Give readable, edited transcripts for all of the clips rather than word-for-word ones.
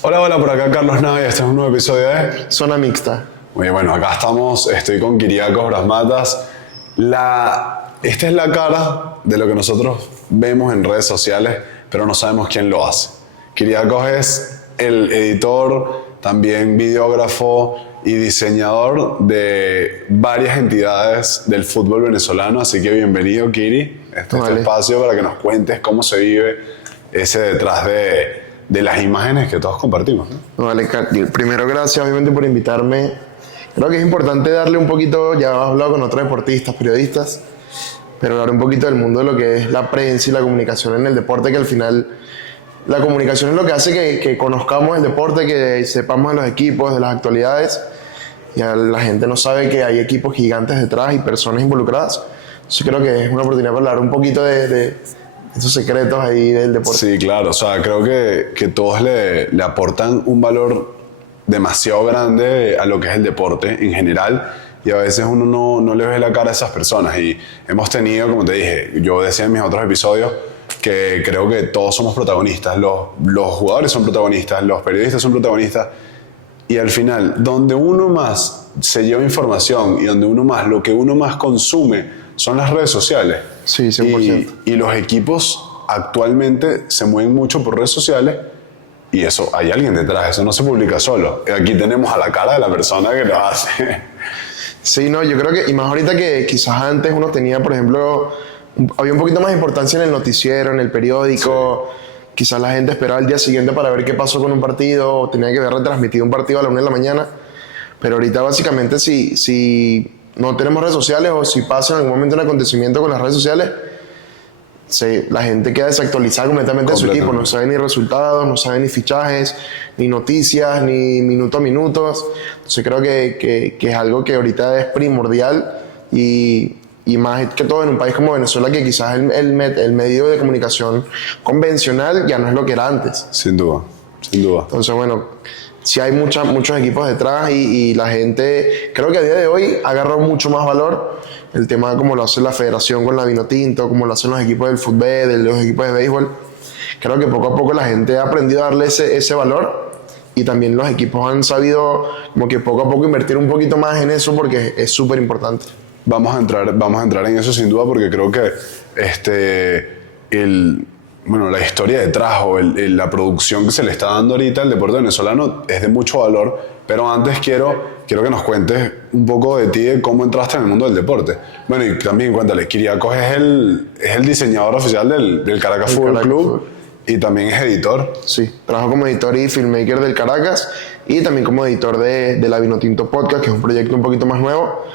Hola, hola, por acá Carlos Nava y este es un nuevo episodio de... Zona mixta. Muy bien, bueno, acá estamos, estoy con Kyriakos Brasmatas. Esta es la cara de lo que nosotros vemos en redes sociales, pero no sabemos quién lo hace. Kyriakos es el editor, también videógrafo y diseñador de varias entidades del fútbol venezolano, así que bienvenido, Kiri. Este es tu espacio para que nos cuentes cómo se vive ese detrás de las imágenes que todos compartimos, ¿no? Vale, primero gracias obviamente por invitarme. Creo que es importante darle un poquito, ya has hablado con otros deportistas, periodistas, pero hablar un poquito del mundo de lo que es la prensa y la comunicación en el deporte, que al final la comunicación es lo que hace que conozcamos el deporte, que sepamos de los equipos, de las actualidades. Y la gente no sabe que hay equipos gigantes detrás y personas involucradas. Entonces creo que es una oportunidad para hablar un poquito de esos secretos ahí del deporte. Sí, claro, o sea, creo que todos le aportan un valor demasiado grande a lo que es el deporte en general, y a veces uno no le ve la cara a esas personas. Y hemos tenido, como te dije, yo decía en mis otros episodios, que creo que todos somos protagonistas. Los jugadores son protagonistas, los periodistas son protagonistas, y al final, donde uno más se lleva información y donde lo que uno más consume son las redes sociales. Sí, 100%. Y los equipos actualmente se mueven mucho por redes sociales, y eso, hay alguien detrás, eso no se publica solo. Aquí tenemos a la cara de la persona que lo hace. Sí, no, yo creo que, y más ahorita que quizás antes uno tenía, por ejemplo, había un poquito más de importancia en el noticiero, en el periódico. Sí. Quizás la gente esperaba el día siguiente para ver qué pasó con un partido, o tenía que ver retransmitido un partido a la 1 de la mañana. Pero ahorita básicamente si no tenemos redes sociales, o si pasa en algún momento un acontecimiento con las redes sociales, la gente queda desactualizada completamente de su equipo. No sabe ni resultados, no sabe ni fichajes, ni noticias, ni minuto a minutos. Entonces creo que es algo que ahorita es primordial, y más que todo en un país como Venezuela, que quizás el medio de comunicación convencional ya no es lo que era antes. Sin duda, sin duda. Entonces, bueno, sí hay muchos equipos detrás, y la gente, creo que a día de hoy agarra mucho más valor el tema como lo hace la federación con la Vinotinto, como lo hacen los equipos del fútbol, de los equipos de béisbol. Creo que poco a poco la gente ha aprendido a darle ese valor, y también los equipos han sabido como que poco a poco invertir un poquito más en eso, porque es súper importante. Vamos a entrar en eso sin duda, porque creo que la historia detrás, o la producción que se le está dando ahorita al deporte venezolano es de mucho valor. Pero antes quiero que nos cuentes un poco de ti, de cómo entraste en el mundo del deporte. Bueno, y también cuéntale, Kyriakos es el diseñador oficial del Caracas Fútbol Club, y también es editor. Sí, trabajo como editor y filmmaker del Caracas, y también como editor de la Vinotinto Podcast, que es un proyecto un poquito más nuevo,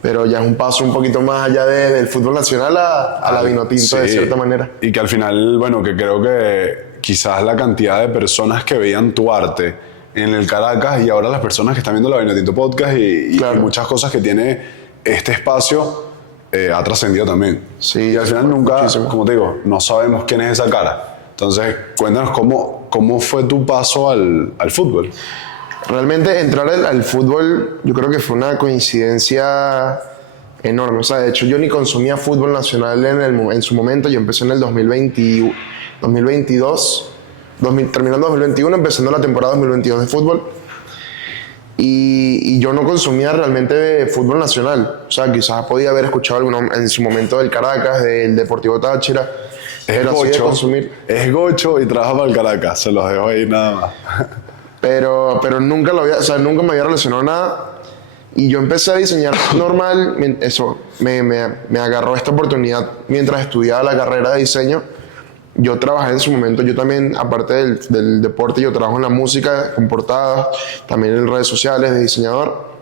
pero ya es un paso un poquito más allá del fútbol nacional a la Vinotinto, sí, de cierta manera. Y que al final, bueno, que creo que quizás la cantidad de personas que veían tu arte en el Caracas, y ahora las personas que están viendo la Vinotinto Podcast y muchas cosas que tiene este espacio, ha trascendido también. Sí, y al final nunca, como te digo, no sabemos quién es esa cara. Entonces, cuéntanos cómo fue tu paso al fútbol. Realmente entrar al fútbol, yo creo que fue una coincidencia enorme. O sea, de hecho yo ni consumía fútbol nacional en su momento. Yo empecé en el 2022, terminando 2021, empezando la temporada 2022 de fútbol. Y yo no consumía realmente fútbol nacional. O sea, quizás podía haber escuchado en su momento del Caracas, del Deportivo Táchira. Es gocho y trabaja para el Caracas. Se los dejo ahí nada más. Pero nunca nunca me había relacionado nada. Y yo empecé a diseñar normal. Eso me agarró esta oportunidad mientras estudiaba la carrera de diseño. Yo trabajé en su momento, yo también, aparte del deporte, yo trabajo en la música, con portadas, también en redes sociales, de diseñador.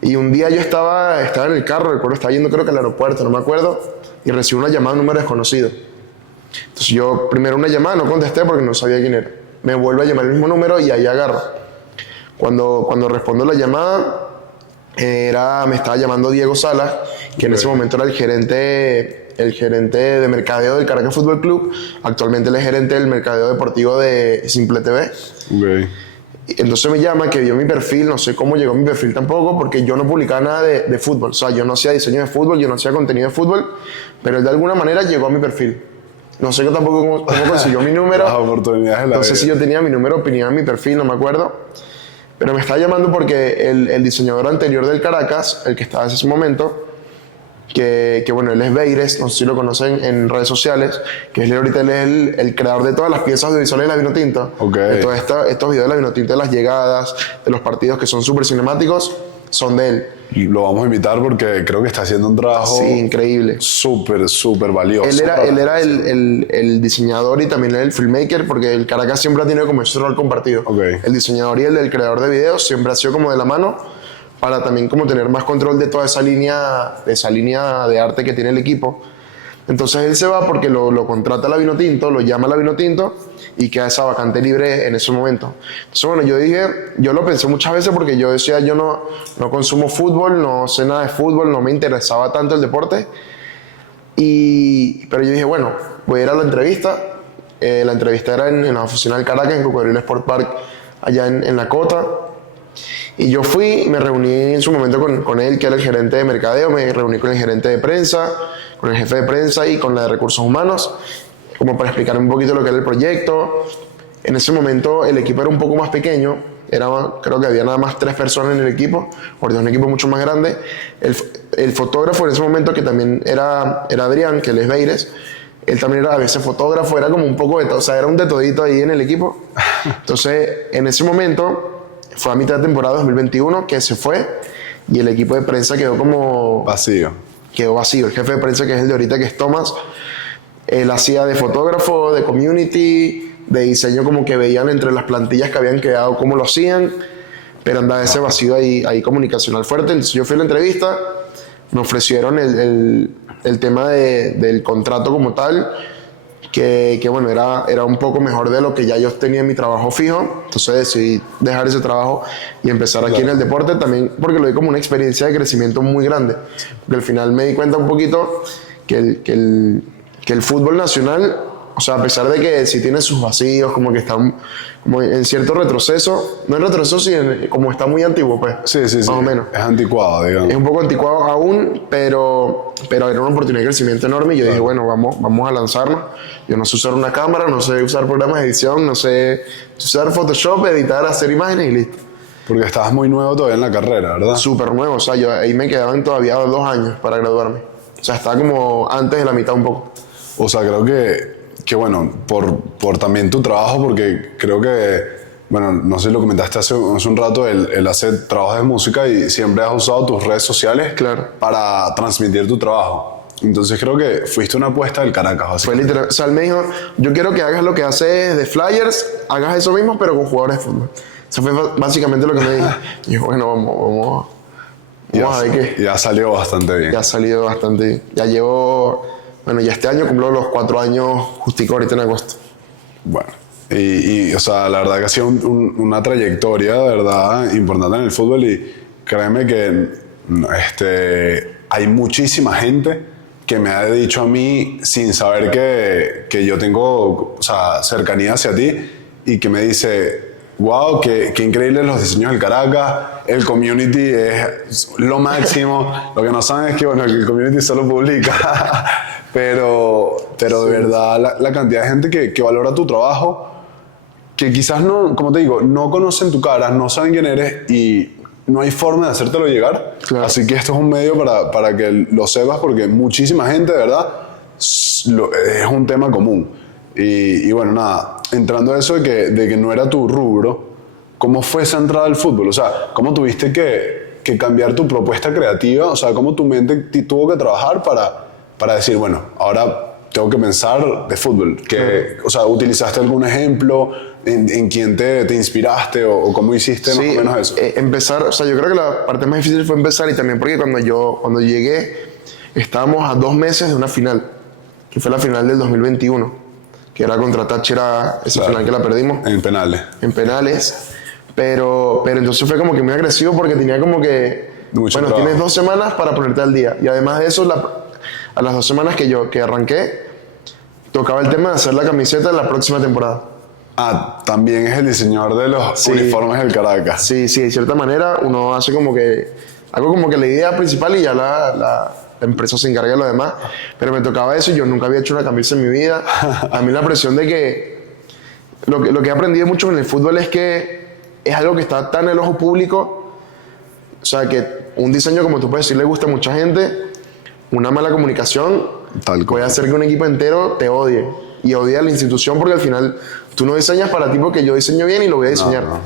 Y un día yo estaba en el carro, recuerdo, estaba yendo creo que al aeropuerto, no me acuerdo, y recibí una llamada de un número desconocido. Entonces yo, primero una llamada, no contesté porque no sabía quién era. Me vuelve a llamar el mismo número y ahí agarro. Cuando respondo la llamada, me estaba llamando Diego Salas, que en ese momento era el gerente de mercadeo del Caracas Fútbol Club. Actualmente él es gerente del mercadeo deportivo de Simple TV. Okay. Entonces me llama, que vio mi perfil, no sé cómo llegó a mi perfil tampoco, porque yo no publicaba nada de fútbol. O sea, yo no hacía diseño de fútbol, yo no hacía contenido de fútbol, pero él de alguna manera llegó a mi perfil. No sé tampoco cómo consiguió mi número. Las oportunidades de la No sé vida. si yo tenía mi número, opinión en mi perfil, no me acuerdo. Pero me estaba llamando porque el diseñador anterior del Caracas, el que estaba en ese momento, que bueno, él es Beires, no sé si lo conocen en redes sociales, que él ahorita él es el creador de todas las piezas audiovisuales de la Vinotinto. Ok. De todos estos videos de la Vinotinto, de las llegadas, de los partidos que son súper cinemáticos, son de él. Y lo vamos a invitar porque creo que está haciendo un trabajo Sí, increíble. súper valioso. Él era el diseñador y también el filmmaker, porque el Caracas siempre ha tenido como ese rol compartido. Ok. El diseñador y el creador de videos siempre ha sido como de la mano, para también como tener más control de toda esa línea de arte que tiene el equipo. Entonces él se va porque lo contrata la Vinotinto, lo llama la Vinotinto y queda esa vacante libre en ese momento. Entonces bueno, yo lo pensé muchas veces porque yo decía, yo no consumo fútbol, no sé nada de fútbol, no me interesaba tanto el deporte. Pero yo dije, bueno, voy a ir a la entrevista. La entrevista era en la oficina del Caracas, en Cocodrilo Sport Park, allá en La Cota. Y yo fui, me reuní en su momento con él, que era el gerente de mercadeo, me reuní con el gerente de prensa, con el jefe de prensa y con la de recursos humanos, como para explicar un poquito lo que era el proyecto. En ese momento el equipo era un poco más pequeño, creo que había nada más 3 personas en el equipo, porque es un equipo mucho más grande. El fotógrafo en ese momento, que también era Adrián, que él es Beires, él también era a veces fotógrafo, era como un poco de todo, o sea, era un de todito ahí en el equipo. Entonces, en ese momento, fue a mitad de temporada 2021 que se fue y el equipo de prensa quedó Vacío. vacío. El jefe de prensa, que es el de ahorita, que es Tomás, él hacía de fotógrafo, de community, de diseño, como que veían entre las plantillas que habían quedado cómo lo hacían, pero andaba ese vacío ahí comunicacional fuerte. Entonces yo fui a la entrevista, me ofrecieron el tema del contrato como tal, que bueno, era un poco mejor de lo que ya yo tenía en mi trabajo fijo. Entonces decidí dejar ese trabajo y empezar aquí en el deporte, también porque lo vi como una experiencia de crecimiento muy grande. Porque al final me di cuenta un poquito que el fútbol nacional, o sea, a pesar de que sí tiene sus vacíos, como que está como en cierto retroceso, no en retroceso, sino como está muy antiguo, pues. Sí. Más o menos. Es anticuado, digamos. Es un poco anticuado aún, pero era una oportunidad de crecimiento enorme y yo dije, bueno, vamos a lanzarnos. Yo no sé usar una cámara, no sé usar programas de edición, no sé usar Photoshop, editar, hacer imágenes y listo. Porque estabas muy nuevo todavía en la carrera, ¿verdad? Súper nuevo, o sea, yo ahí me quedaban todavía 2 años para graduarme. O sea, estaba como antes de la mitad un poco. O sea, creo que bueno, por también tu trabajo, porque creo que, bueno, no sé si lo comentaste hace un rato, él hace trabajos de música y siempre has usado tus redes sociales Claro. para transmitir tu trabajo. Entonces creo que fuiste una apuesta del Caracas. Fue literal, o sea, él me dijo, yo quiero que hagas lo que haces de flyers, hagas eso mismo, pero con jugadores de fútbol. Eso fue básicamente lo que me dijo. Y dije, bueno, vamos a ver qué. Ya salió bastante bien. Ya ha salido bastante bien. Ya llevo, bueno, ya este año cumplo los 4 años justico ahorita en agosto. Bueno, o sea, la verdad que ha sido una trayectoria, de verdad, importante en el fútbol y créeme que hay muchísima gente que me ha dicho a mí, sin saber que yo tengo, o sea, cercanía hacia ti, y que me dice, wow, qué increíbles los diseños del Caracas, el community es lo máximo. Lo que no saben es que, bueno, el community solo publica, pero de verdad la cantidad de gente que valora tu trabajo, que quizás no, como te digo, no conocen tu cara, no saben quién eres y no hay forma de hacértelo llegar. Claro. Así que esto es un medio para que lo sepas, porque muchísima gente, de verdad, es un tema común. Y bueno, nada, entrando a eso de que no era tu rubro, ¿cómo fue esa entrada al fútbol? O sea, ¿cómo tuviste que cambiar tu propuesta creativa? O sea, ¿cómo tu mente tuvo que trabajar para decir, bueno, ahora tengo que pensar de fútbol? O sea, ¿utilizaste algún ejemplo? ¿En quién te inspiraste o cómo hiciste más o menos eso? Empezar, o sea, yo creo que la parte más difícil fue empezar, y también porque cuando llegué estábamos a 2 meses de una final, que fue la final del 2021, que era contra Táchira, esa final que la perdimos. En penales. En penales. Pero entonces fue como que muy agresivo porque tenía como que, Mucho bueno, trabajo. tienes 2 semanas para ponerte al día. Y además de eso, a las 2 semanas que arranqué, tocaba el tema de hacer la camiseta de la próxima temporada. También es el diseñador de los uniformes del Caracas. Sí, de cierta manera uno hace como que, hago como que la idea principal y ya la la empresa se encarga de lo demás, pero me tocaba eso y yo nunca había hecho una camisa en mi vida. A mí la presión de que lo que he aprendido mucho en el fútbol es que es algo que está tan en el ojo público, o sea, que un diseño, como tú puedes decir, le gusta a mucha gente, una mala comunicación puede hacer que un equipo entero te odie y odie a la institución, porque al final tú no diseñas para ti porque yo diseño bien y lo voy a diseñar. No.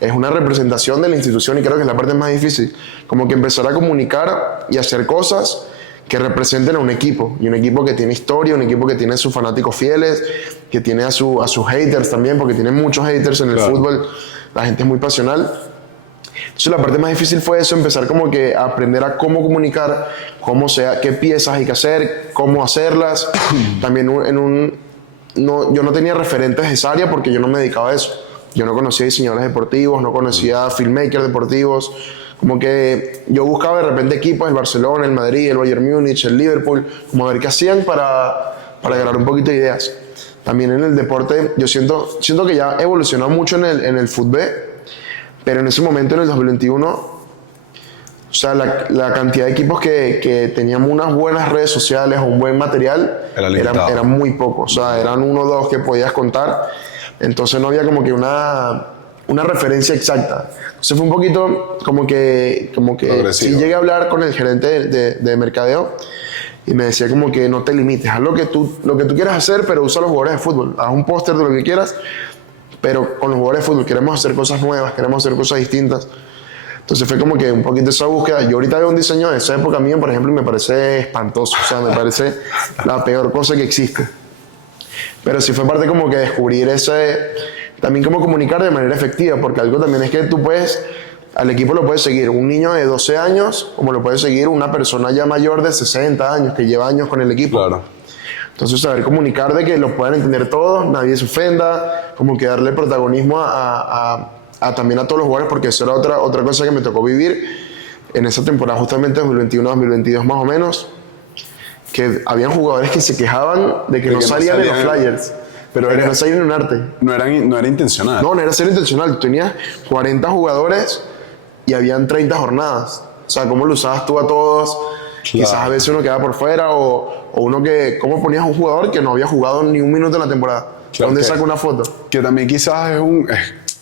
Es una representación de la institución y creo que es la parte más difícil, como que empezar a comunicar y hacer cosas que representen a un equipo, y un equipo que tiene historia, un equipo que tiene sus fanáticos fieles, que tiene a sus haters también, porque tiene muchos haters en el fútbol, la gente es muy pasional. Entonces la parte más difícil fue eso, empezar como que a aprender a cómo comunicar, qué piezas hay que hacer, cómo hacerlas. También yo no tenía referentes de esa área porque yo no me dedicaba a eso. Yo no conocía diseñadores deportivos, no conocía filmmakers deportivos. Como que yo buscaba de repente equipos, el Barcelona, el Madrid, el Bayern Múnich, el Liverpool, como a ver qué hacían para agarrar un poquito de ideas. También en el deporte, yo siento que ya evolucionó mucho en el fútbol, pero en ese momento, en el 2021, o sea, la cantidad de equipos que teníamos unas buenas redes sociales o un buen material era muy poco. O sea, eran 1 o 2 que podías contar. Entonces no había como que una referencia exacta. Entonces fue un poquito como que sí llegué a hablar con el gerente de mercadeo y me decía como que no te limites, haz lo que tú quieras hacer, pero usa los jugadores de fútbol, haz un póster de lo que quieras, pero con los jugadores de fútbol queremos hacer cosas nuevas, queremos hacer cosas distintas. Entonces fue como que un poquito esa búsqueda. Yo ahorita veo un diseño de esa época mío, por ejemplo, y me parece espantoso, o sea, me parece la peor cosa que existe. Pero sí fue parte como que descubrir también cómo comunicar de manera efectiva, porque algo también es que tú al equipo lo puedes seguir un niño de 12 años, como lo puede seguir una persona ya mayor de 60 años, que lleva años con el equipo. Claro. Entonces saber comunicar de que lo puedan entender todos, nadie se ofenda, como que darle protagonismo también a todos los jugadores, porque eso era otra cosa que me tocó vivir en esa temporada, justamente 2021-2022 más o menos, que habían jugadores que se quejaban de que no salían en los flyers. Pero no salían en un arte. No era intencional. No era ser intencional. Tú tenías 40 jugadores y habían 30 jornadas. O sea, ¿cómo lo usabas tú a todos? Claro. Quizás a veces uno quedaba por fuera o uno que... ¿Cómo ponías a un jugador que no había jugado ni un minuto en la temporada? Claro, ¿dónde saca una foto? Que también quizás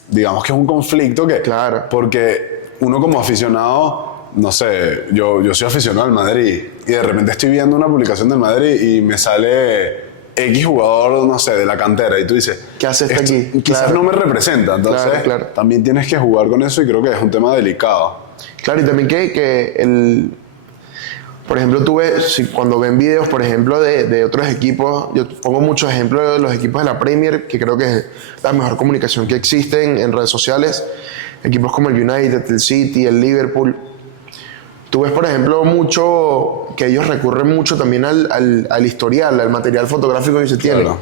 digamos que es un conflicto que... Claro. Porque uno como aficionado... No sé, yo soy aficionado al Madrid y de repente estoy viendo una publicación del Madrid y me sale X jugador, no sé, de la cantera y tú dices, ¿qué haces aquí? Quizás claro. no me representa, entonces también tienes que jugar con eso y creo que es un tema delicado. Claro, y también por ejemplo, cuando ven videos, por ejemplo, de otros equipos, yo pongo muchos ejemplos de los equipos de la Premier, que creo que es la mejor comunicación que existe en redes sociales, equipos como el United, el City, el Liverpool. Tú ves, por ejemplo, mucho que ellos recurren mucho también al historial, al material fotográfico que se tiene. Claro.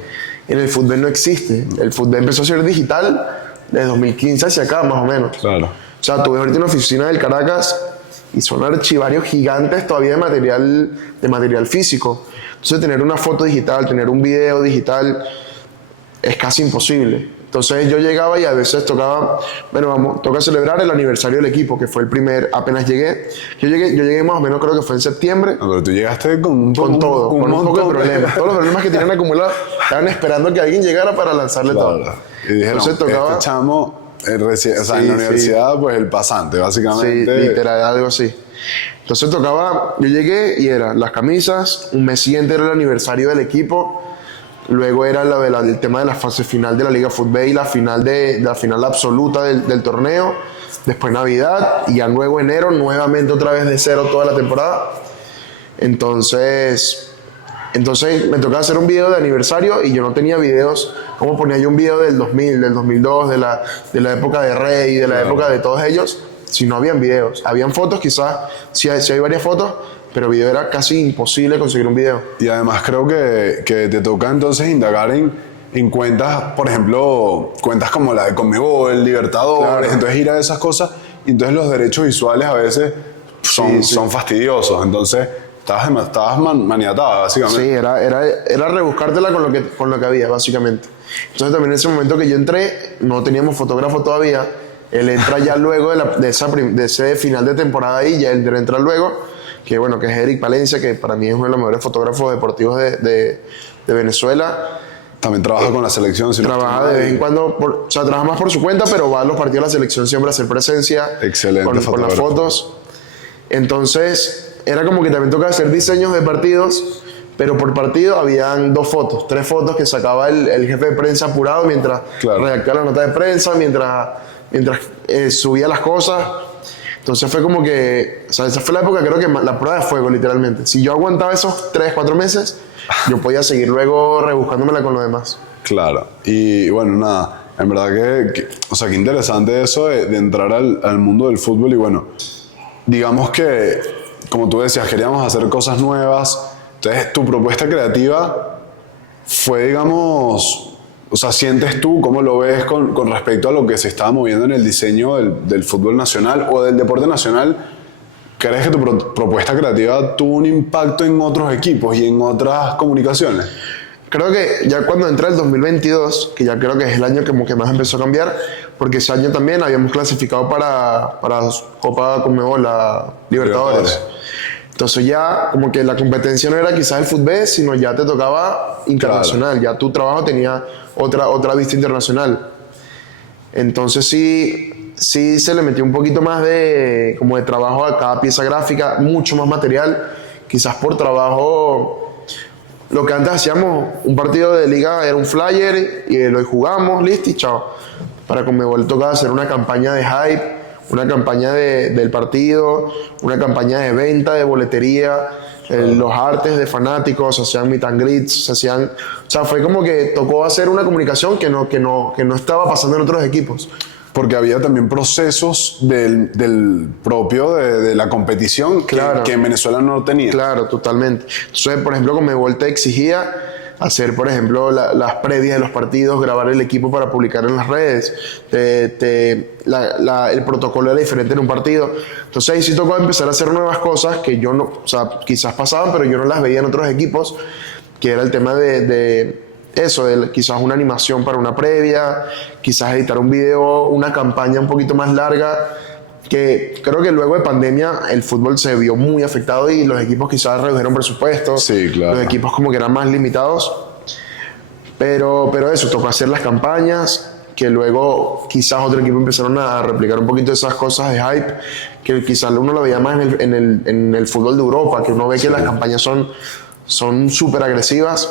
En el fútbol no existe. El fútbol empezó a ser digital de 2015 hacia acá, más o menos. Claro. O sea, tú ves ahorita una oficina del Caracas y son archivarios gigantes todavía de material físico. Entonces, tener una foto digital, tener un video digital es casi imposible. Entonces yo llegaba y a veces toca celebrar el aniversario del equipo, que fue el primer, apenas llegué. Yo llegué más o menos, creo que fue en septiembre. No, pero tú llegaste con un poco de problemas. Todos los problemas que tenían acumulados, estaban esperando que alguien llegara para lanzarle todo. Y dijeron, entonces tocaba... Este chamo, en la universidad, pues el pasante, básicamente. Sí, literal, algo así. Entonces yo llegué y era las camisas, un mes siguiente era el aniversario del equipo. Luego era el tema de la fase final de la Liga Fútbol y la final absoluta del torneo. Después Navidad y ya luego enero, nuevamente otra vez de cero toda la temporada. Entonces me tocaba hacer un video de aniversario y yo no tenía videos. ¿Cómo ponía yo un video del 2000, del 2002, de la época de Rey, de la época de todos ellos? Si no habían videos. Habían fotos quizás, sí hay varias fotos, pero video era casi imposible conseguir un video. Y además creo que te toca entonces indagar en cuentas, por ejemplo, cuentas como la de Conmebol, Libertadores, claro. Entonces ir a esas cosas, y entonces los derechos visuales a veces son fastidiosos, entonces estabas maniatada, básicamente. Sí, era rebuscártela con lo que había, básicamente. Entonces también en ese momento que yo entré, no teníamos fotógrafo todavía, él entra ya luego de ese final de temporada ahí, ya él entra luego. que bueno, que es Eric Palencia, que para mí es uno de los mejores fotógrafos deportivos de Venezuela. También trabaja con la selección. Si no Trabaja estoy de mal. vez en cuando, o sea, trabaja más por su cuenta, pero va a los partidos de la selección siempre a hacer presencia. Excelente con las fotógrafo. fotos. Entonces, era como que también tocaba hacer diseños de partidos, pero por partido habían 2 fotos, 3 fotos que sacaba el jefe de prensa apurado mientras Claro. redactaba la nota de prensa, mientras subía las cosas. Entonces fue como que, o sea, esa fue la época, creo que la prueba de fuego, literalmente. Si yo aguantaba esos 3, 4 meses, yo podía seguir luego rebuscándomela con lo demás. Claro. Y bueno, nada, en verdad o sea, qué interesante eso de entrar al mundo del fútbol y bueno, digamos que, como tú decías, queríamos hacer cosas nuevas. Entonces, tu propuesta creativa fue, digamos, o sea, ¿sientes tú cómo lo ves con respecto a lo que se estaba moviendo en el diseño del fútbol nacional o del deporte nacional? ¿Crees que tu propuesta creativa tuvo un impacto en otros equipos y en otras comunicaciones? Creo que ya cuando entra el 2022, que ya creo que es el año como que más empezó a cambiar, porque ese año también habíamos clasificado para Copa Conmebol, la Libertadores. Entonces ya como que la competencia no era quizás el fútbol, sino ya te tocaba internacional, ya tu trabajo tenía otra vista internacional. Entonces sí se le metió un poquito más como de trabajo a cada pieza gráfica, mucho más material, quizás por trabajo. Lo que antes hacíamos, un partido de liga era un flyer y lo jugamos, listo y chao. Para Conmebol tocaba hacer una campaña de hype, una campaña del partido, una campaña de venta, de boletería, los artes de fanáticos, se hacían meet and greets, o sea, fue como que tocó hacer una comunicación que no estaba pasando en otros equipos. Porque había también procesos del propio de la competición Claro. que en Venezuela no tenía. Claro, totalmente. Entonces, por ejemplo, Conmebol te exigía hacer, por ejemplo, las previas de los partidos, grabar el equipo para publicar en las redes. El protocolo era diferente en un partido. Entonces ahí sí tocó empezar a hacer nuevas cosas que yo no, o sea, quizás pasaban, pero yo no las veía en otros equipos, que era el tema de quizás una animación para una previa, quizás editar un video, una campaña un poquito más larga, que creo que luego de pandemia el fútbol se vio muy afectado y los equipos quizás redujeron presupuestos, Sí, claro. los equipos como que eran más limitados, pero eso, tocó hacer las campañas, que luego quizás otro equipo empezaron a replicar un poquito esas cosas de hype, que quizás uno lo veía más en el fútbol de Europa, que uno ve que las campañas son súper agresivas.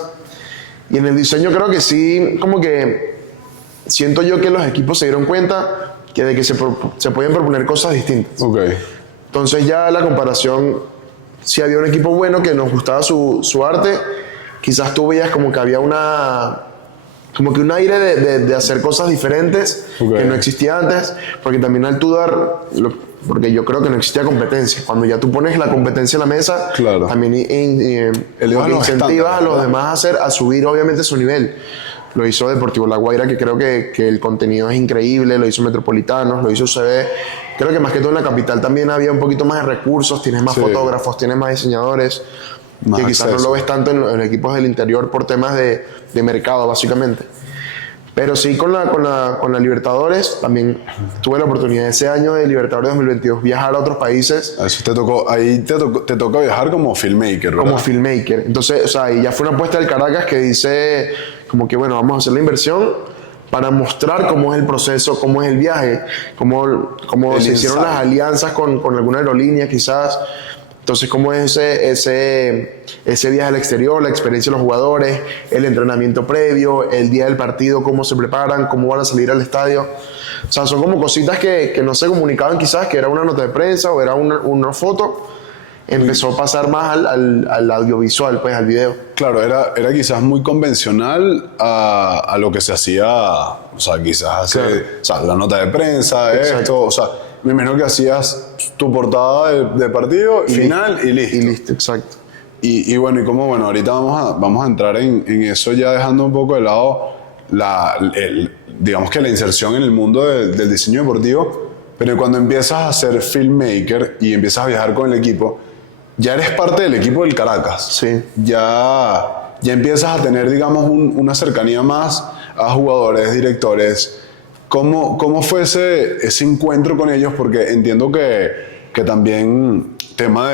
Y en el diseño creo que sí, como que siento yo que los equipos se dieron cuenta de que se podían proponer cosas distintas. Ok. Entonces ya la comparación, si había un equipo bueno que nos gustaba su arte, quizás tú veías como que había como que un aire de hacer cosas diferentes Ok. que no existía antes, porque también al tú porque yo creo que no existía competencia. Cuando ya tú pones la competencia en la mesa, Claro. también Elevas los incentivas a los estándares, demás a subir obviamente su nivel. Lo hizo Deportivo La Guaira, que creo que el contenido es increíble, lo hizo Metropolitanos, lo hizo UCB. Creo que más que todo en la capital también había un poquito más de recursos, tienes más Sí. fotógrafos, tienes más diseñadores, Más que quizás no acceso. lo ves tanto en equipos del interior por temas de mercado, básicamente. Pero sí con la Libertadores, también tuve la oportunidad ese año de Libertadores 2022 viajar a otros países Eso te tocó, ahí te toca viajar como filmmaker, ¿verdad? como filmmaker. Entonces, o sea, y ya fue una apuesta del Caracas que dice como que, bueno, vamos a hacer la inversión para mostrar cómo es el proceso, cómo es el viaje, cómo El se hicieron insight. las alianzas con alguna aerolínea quizás. Entonces, cómo es ese viaje al exterior, la experiencia de los jugadores, el entrenamiento previo, el día del partido, cómo se preparan, cómo van a salir al estadio. O sea, son como cositas que no se comunicaban quizás, que era una nota de prensa o era una foto. Empezó a pasar más al audiovisual, pues al video. Claro, era quizás muy convencional a lo que se hacía, o sea, quizás hace, Claro. o sea, la nota de prensa, Exacto. esto, o sea, me imagino que hacías tu portada de partido, final y listo. Y listo, exacto. Y bueno, y como bueno, ahorita vamos a entrar en eso ya dejando un poco de lado digamos que la inserción en el mundo del diseño deportivo, pero cuando empiezas a ser filmmaker y empiezas a viajar con el equipo, ya eres parte del equipo del Caracas. Sí. Ya empiezas a tener, digamos, una cercanía más a jugadores, directores. ¿Cómo fue ese encuentro con ellos? Porque entiendo que que también tema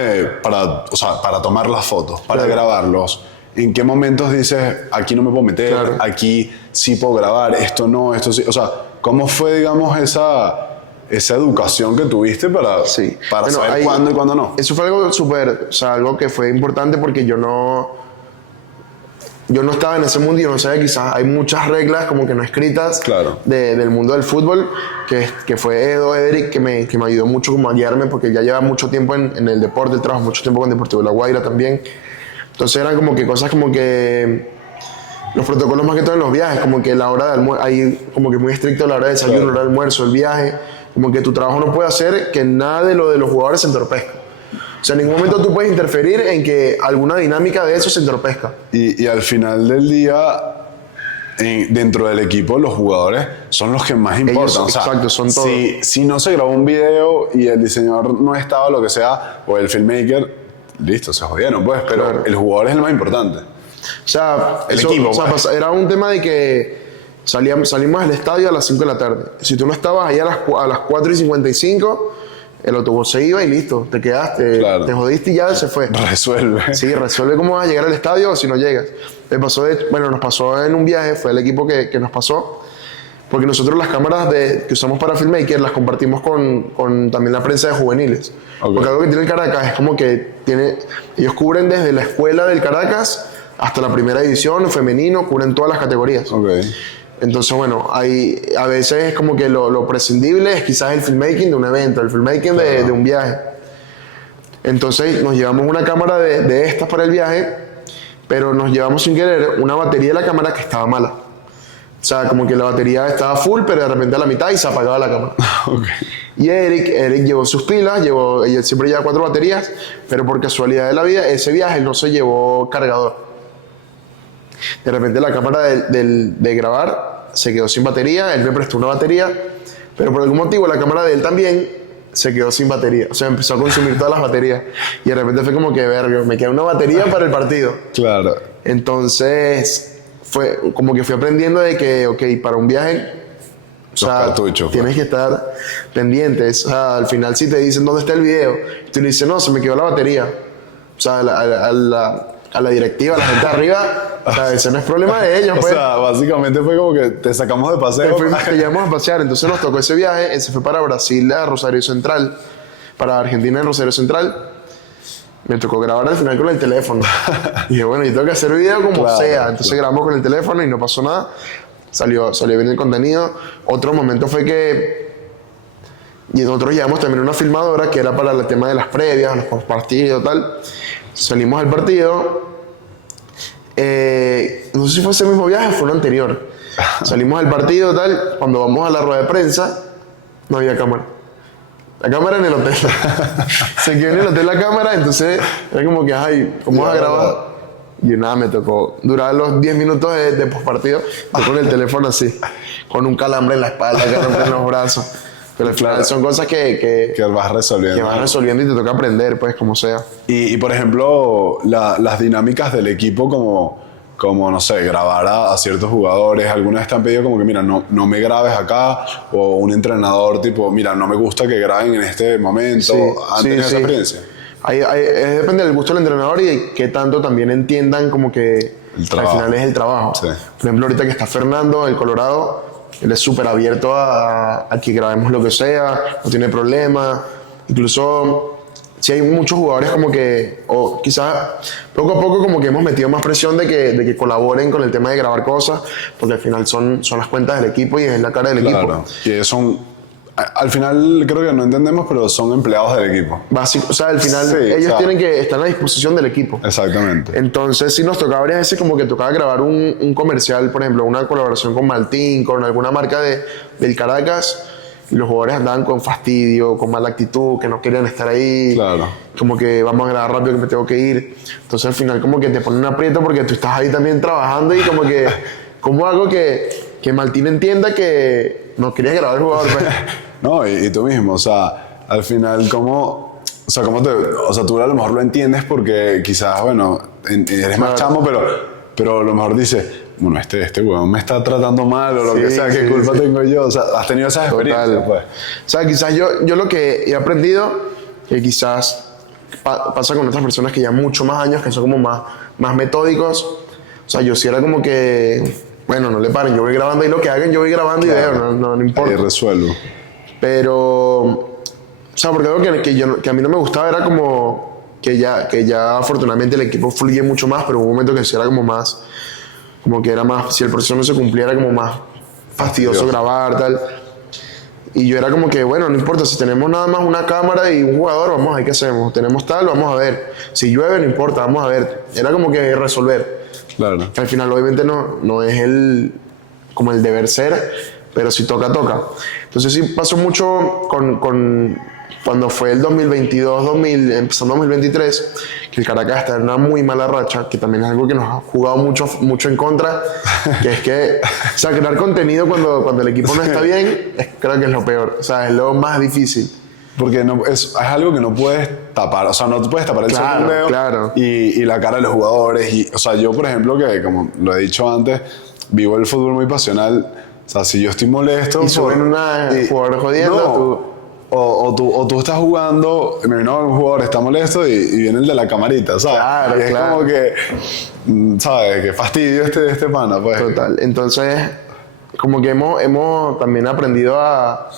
o sea, para tomar las fotos, para grabarlos. ¿En qué momentos dices, aquí no me puedo meter, aquí sí puedo grabar, esto no, esto sí? O sea, ¿cómo fue, digamos, esa educación que tuviste para saber cuándo y cuándo no? Eso fue algo súper, o sea, algo que fue importante porque yo no estaba en ese mundo y yo no sabía, quizás hay muchas reglas como que no escritas del mundo del fútbol, que fue Edric, que me ayudó mucho como a guiarme, porque ya lleva mucho tiempo en el deporte, él trabajó mucho tiempo con Deportivo La Guaira también. Entonces eran como que cosas como que los protocolos más que todo en los viajes, como que la hora de almuerzo, ahí como que muy estricto la hora de desayuno, la hora de almuerzo, el viaje, como que tu trabajo no puede hacer que nada de lo de los jugadores se entorpezca. O sea, en ningún momento tú puedes interferir en que alguna dinámica de eso se entorpezca. Y al final del día, dentro del equipo, los jugadores son los que más importan. Ellos, o sea, exacto, son todos. Si no se grabó un video y el diseñador no estaba, lo que sea, o el filmmaker, listo, se jodieron, pues. Pero el jugador es el más importante. O sea, el equipo. O sea, pues. era un tema de que salimos del estadio a las 5 de la tarde. Si tú no estabas ahí a las 4:55, el autobús se iba y listo, te quedaste, te jodiste y ya se fue. Resuelve. Sí, resuelve cómo vas a llegar al estadio o si no llegas. Nos pasó en un viaje, fue el equipo que nos pasó, porque nosotros las cámaras que usamos para Filmmaker las compartimos con también la prensa de juveniles. Porque algo que tiene el Caracas es como que ellos cubren desde la escuela del Caracas hasta la primera división, femenino, cubren todas las categorías. Entonces, bueno, a veces es como que lo prescindible es quizás el filmmaking de un evento, el filmmaking de un viaje. Entonces nos llevamos una cámara de estas para el viaje, pero nos llevamos sin querer una batería de la cámara que estaba mala. O sea, como que la batería estaba full, pero de repente a la mitad y se apagaba la cámara. Y Eric llevó sus pilas, ella siempre lleva 4 baterías, pero por casualidad de la vida, ese viaje no se llevó cargador. De repente la cámara de grabar se quedó sin batería, él me prestó una batería, pero por algún motivo la cámara de él también se quedó sin batería. O sea, empezó a consumir todas las baterías. Y de repente fue como que, verga, me queda una batería para el partido. Claro. Entonces, fue como que fui aprendiendo de que, ok, para un viaje, o sea, tienes que estar pendientes. O sea, al final si te dicen dónde está el video, tú le dices, no, se me quedó la batería. O sea, a la directiva, a la gente de arriba, o sea, ese no es problema de ellos. O sea, básicamente fue como que te sacamos de paseo. Te llevamos a pasear, entonces nos tocó ese viaje, se fue para Brasil, a Rosario Central, para Argentina en Rosario Central. Me tocó grabar al final con el teléfono. Y dije, bueno, yo tengo que hacer video como sea. Entonces grabamos con el teléfono y no pasó nada. Salió bien el contenido. Otro momento fue que nosotros llevamos también una filmadora que era para el tema de las previas, los partidos, tal. Salimos al partido. No sé si fue ese mismo viaje o fue uno anterior. Salimos al partido, tal. Cuando vamos a la rueda de prensa, no había cámara. La cámara en el hotel. Se quedó en el hotel la cámara, entonces era como que, ay, ¿cómo vas a grabar? Y nada, me tocó durar los 10 minutos de postpartido con el teléfono así, con un calambre en la espalda, calambre en los brazos. Pero al final son cosas que vas resolviendo. Que vas resolviendo y te toca aprender, pues, como sea. Y por ejemplo, las dinámicas del equipo como, no sé, grabar a ciertos jugadores. ¿Alguna vez te han pedido como que, mira, no me grabes acá? O un entrenador tipo, mira, no me gusta que graben en este momento. ¿Han tenido esa experiencia? Depende del gusto del entrenador y qué tanto también entiendan como que al final es el trabajo. Por ejemplo, ahorita que está Fernando, el Colorado, él es súper abierto a que grabemos lo que sea, no tiene problema. Incluso si hay muchos jugadores como que, o quizás poco a poco como que hemos metido más presión de que colaboren con el tema de grabar cosas, porque al final son las cuentas del equipo y es la cara del equipo. Y ellos al final creo que no entendemos, pero son empleados del equipo. Básico, o sea, al final ellos tienen que estar a la disposición del equipo. Exactamente. Entonces sí nos tocaba varias veces como que tocaba grabar un comercial, por ejemplo, una colaboración con Maltín, con alguna marca del Caracas, y los jugadores andaban con fastidio, con mala actitud, que no querían estar ahí. Como que vamos a grabar rápido que me tengo que ir. Entonces al final como que te ponen un aprieto porque tú estás ahí también trabajando y como que, ¿cómo hago que Maltín entienda que no querías grabar el jugador? Pues? No, y tú mismo, o sea, al final ¿cómo tú a lo mejor lo entiendes porque quizás, bueno, eres más chamo, pero a lo mejor dices, bueno, este huevón me está tratando mal o lo que sea, ¿qué culpa tengo yo? O sea, has tenido esas experiencias, pues. O sea, quizás yo lo que he aprendido, que quizás pasa con otras personas que ya mucho más años, que son como más metódicos. O sea, yo sí era como que, bueno, no le paren, yo voy grabando y lo que hagan, yo voy grabando y veo, no importa. Ahí resuelvo. Pero, o sea, porque algo que a mí no me gustaba era como que ya afortunadamente el equipo fluye mucho más, pero hubo un momento que sí era como más, como que era más, si el proceso no se cumplía era como más fastidioso grabar, tal. Y yo era como que, bueno, no importa, si tenemos nada más una cámara y un jugador, vamos a ver qué hacemos. Tenemos tal, vamos a ver. Si llueve, no importa, vamos a ver. Era como que resolver. Claro. Al final, obviamente, no es como el deber ser, pero si toca, toca. Entonces, sí pasó mucho cuando fue el 2022, empezando 2023, que el Caracas está en una muy mala racha, que también es algo que nos ha jugado mucho en contra, que es que, o sea, crear contenido cuando el equipo no está bien, creo que es lo peor, o sea, es lo más difícil. Porque es algo que no puedes tapar, o sea, no te puedes tapar el sondeo claro. y la cara de los jugadores. O sea, yo, por ejemplo, que como lo he dicho antes, vivo el fútbol muy pasional. O sea, si yo estoy molesto... Y suben una jugador jodiendo, no, o tú estás jugando, me vino un jugador, está molesto y viene el de la camarita, ¿sabes? Claro, y es como que, ¿sabes? Que fastidio este pana, pues. Total. Entonces, como que hemos también aprendido a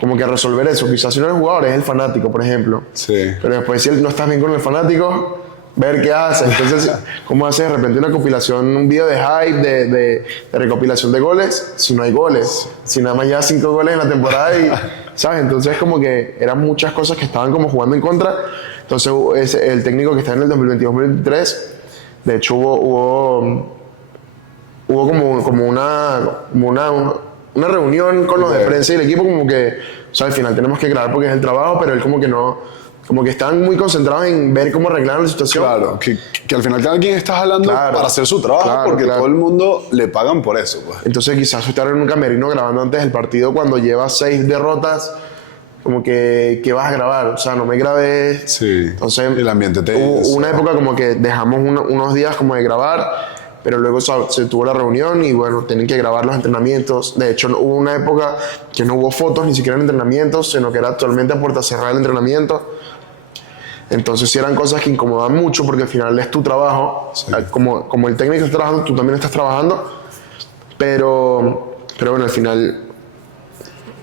como que a resolver eso. Quizás si no es el jugador, es el fanático, por ejemplo. Sí. Pero después si no estás bien con el fanático, ver qué hace. Entonces, ¿cómo haces de repente una compilación, un video de hype, de recopilación de goles? Si no hay goles. Si nada más ya 5 goles en la temporada y... ¿Sabes? Entonces como que eran muchas cosas que estaban como jugando en contra. Entonces el técnico que está en el 2022-2023, de hecho hubo como una reunión con los de prensa y el equipo como que, o sea, al final tenemos que grabar porque es el trabajo, pero él como que no, como que están muy concentrados en ver cómo arreglar la situación. Claro, que al final cada quien está jalando para hacer su trabajo, porque todo el mundo le pagan por eso, pues. Entonces quizás estar en un camerino grabando antes del partido cuando llevas 6 derrotas, como que vas a grabar, o sea, no me grabes. Sí, entonces el ambiente te... Hubo una época como que dejamos unos días como de grabar, pero luego se tuvo la reunión y bueno, tienen que grabar los entrenamientos. De hecho, hubo una época que no hubo fotos ni siquiera en entrenamientos, sino que era actualmente a puerta cerrada el entrenamiento. Entonces sí eran cosas que incomodaban mucho porque al final es tu trabajo. Sí. Como el técnico está trabajando, tú también estás trabajando. Pero bueno, al final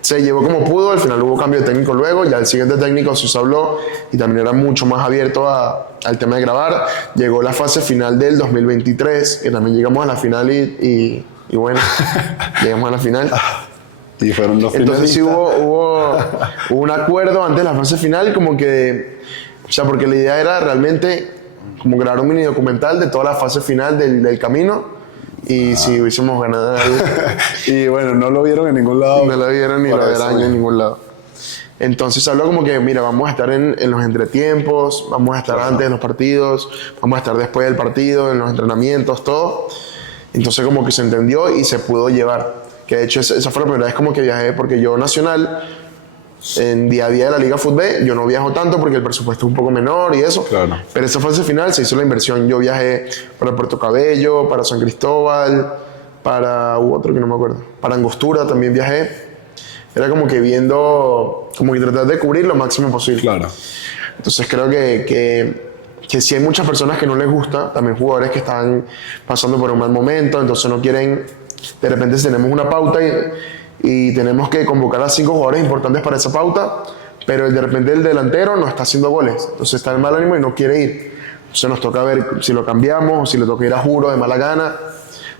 se llevó como pudo. Al final hubo cambio de técnico luego. Ya el siguiente técnico se habló y también era mucho más abierto al tema de grabar. Llegó la fase final del 2023, que también llegamos a la final y bueno, llegamos a la final. Y fueron los finalistas. Entonces sí hubo un acuerdo antes de la fase final, como que... O sea, porque la idea era realmente como grabar un mini documental de toda la fase final del camino y si hubiésemos ganado ahí. Y bueno, no lo vieron en ningún lado. No lo vieron ni lo verán en ningún lado. Entonces habló como que, mira, vamos a estar en los entretiempos, vamos a estar antes de los partidos, vamos a estar después del partido, en los entrenamientos, todo. Entonces como que se entendió y se pudo llevar. Que de hecho esa fue la primera vez como que viajé, porque yo nacional... En día a día de la Liga Fútbol yo no viajo tanto porque el presupuesto es un poco menor y eso, claro. Pero esa fase final se hizo la inversión. Yo viajé para Puerto Cabello, para San Cristóbal, para otro que no me acuerdo, para Angostura también viajé. Era como que viendo, como que tratar de cubrir lo máximo posible. Claro. Entonces creo que sí hay muchas personas que no les gusta, también jugadores que están pasando por un mal momento, entonces no quieren, de repente si tenemos una pauta y tenemos que convocar a 5 jugadores importantes para esa pauta, pero de repente el delantero no está haciendo goles, entonces está en mal ánimo y no quiere ir. Entonces nos toca ver si lo cambiamos o si le toca ir a juro de mala gana.